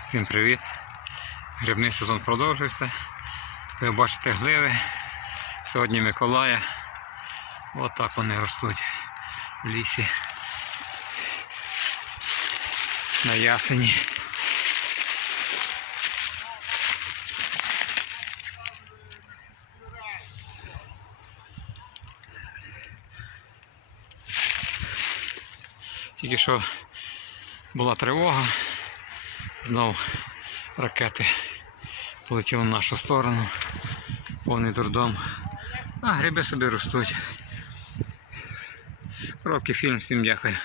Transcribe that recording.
Всім привіт! Грибний сезон продовжується. Ви бачите гливи. Сьогодні Миколая. Отак вони ростуть в лісі. На ясені. Тільки що була тривога, знов ракети полетіли в нашу сторону, повний дурдом. А гриби собі ростуть. Короткий фільм, всім дякую.